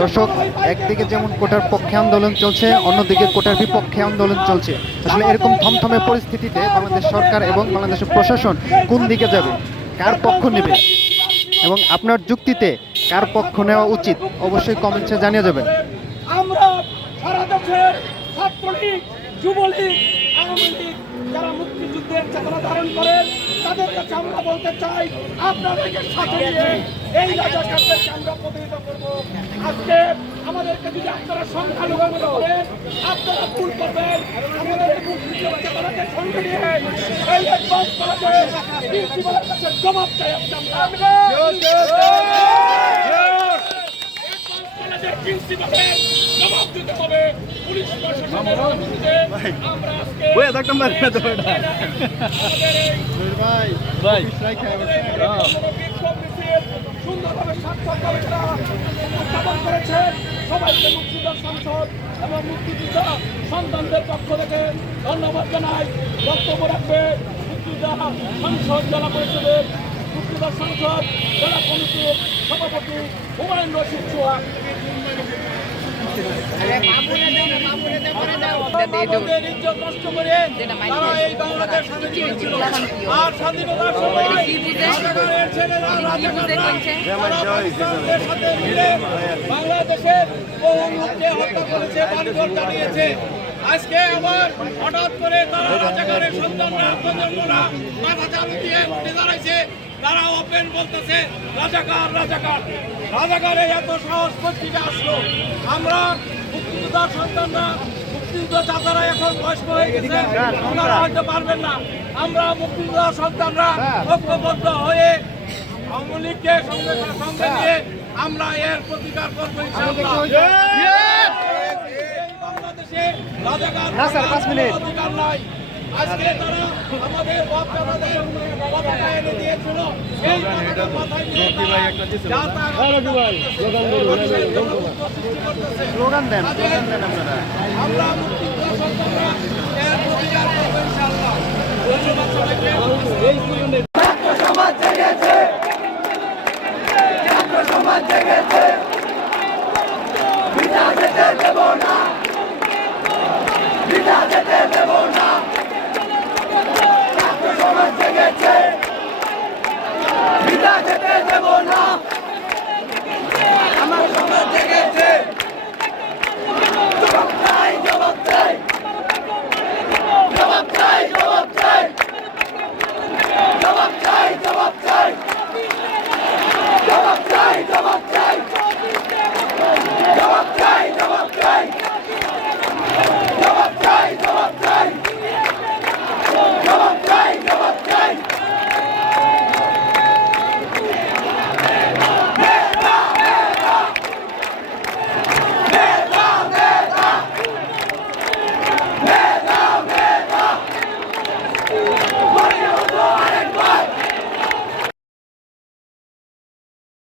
দর্শক, একদিকে যেমন কোটার পক্ষে আন্দোলন চলছে, অন্যদিকে কোটার বিপক্ষে আন্দোলন চলছে। আসলে এরকম থমথমে পরিস্থিতিতে বাংলাদেশ সরকার এবং বাংলাদেশের প্রশাসন কোন দিকে যাবে, কার পক্ষ নেবে এবং আপনার যুক্তিতে কার পক্ষ নেওয়া উচিত অবশ্যই কমেন্টসে জানিয়ে যাবেন। আমরা সারা দেশের ছাত্রলীগ, যুবলীগ, আওয়ামী লীগ যারা মুক্তিযুদ্ধের চেতনা ধারণ করেন তাদের কাছে আমরা বলতে চাই, আপনাদেরকে সাথে নিয়ে এই রাজাকারদেরকে আমরা প্রতিহত করবো। আজকে আমাদেরকে যদি আপনারা সংখ্যালঘু মনে করেন, আপনারা ভুল করবেন। আমাদের এই মুক্তিযুদ্ধের চেতনাকে সঙ্গে নিয়ে এই অ্যাডভান্স কলেজের প্রিন্সিপালের কাছে জবাব চাই আমরা। প্রিন্সিপালের জবাব দিতে হবে। পুলিশ প্রশাসনের অনুমতিতে আমরা আজকে সুন্দরভাবে স্বাক্ষর উপস্থাপন করেছেন। সবাইকে মুক্তিযোদ্ধা সংসদ এবং মুক্তিযোদ্ধা সন্তানদের পক্ষ থেকে ধন্যবাদ জানাই। বক্তব্য রাখবে মুক্তিযোদ্ধা সংসদ জেলা পরিষদের মুক্তিযোদ্ধা সংসদ জেলা কমিটির সভাপতি হুমায়ুন রশিদ সোহাগ। কষ্ট করে তারা এই বাংলাদেশ আর স্বাধীনতার সময় বাংলাদেশের বহু লোককে হত্যা করেছে, বাড়িঘর জ্বালিয়েছে। আজকে আবার হঠাৎ করে তারা রাজাকারের সন্তানরা প্রজন্মরা মাথা চালু দিয়ে উঠে দাঁড়াইছে। তারা ওপেন বলতেছে রাজাকার রাজাকার। রাজাকারের এত সাহস কোথেকে আসলো? আমরা মুক্তিযোদ্ধার সন্তানরা, মুক্তিযোদ্ধা চাচারা এখন বয়স্ক হয়ে গেছে, ওনারা হয়তো পারবেন না। আমরা মুক্তিযোদ্ধার সন্তানরা ঐক্যবদ্ধ হয়ে আওয়ামী লীগকে সঙ্গে নিয়ে আমরা এর প্রতিকার করবো ইনশাআল্লাহ। বাংলাদেশে রাজাকার অধিকার নাই। আজকে তারা আমাদের বাপ-দাদাদের পতাকা এনে দিয়েছিল, এই পতাকা মাথায় নিয়ে স্লোগান দেন আপনারা। আমরা মুক্তিযোদ্ধা সন্তানরা এর প্রতিকার করবো ইনশাআল্লাহ। ধন্যবাদ সবাইকে। সমাজ জেগেছে, সমাজ জেগেছে, বিনা যেতে দেব না, বিনা যেতে দেব না। সমাজ জেগেছে, বিনা যেতে দেব না।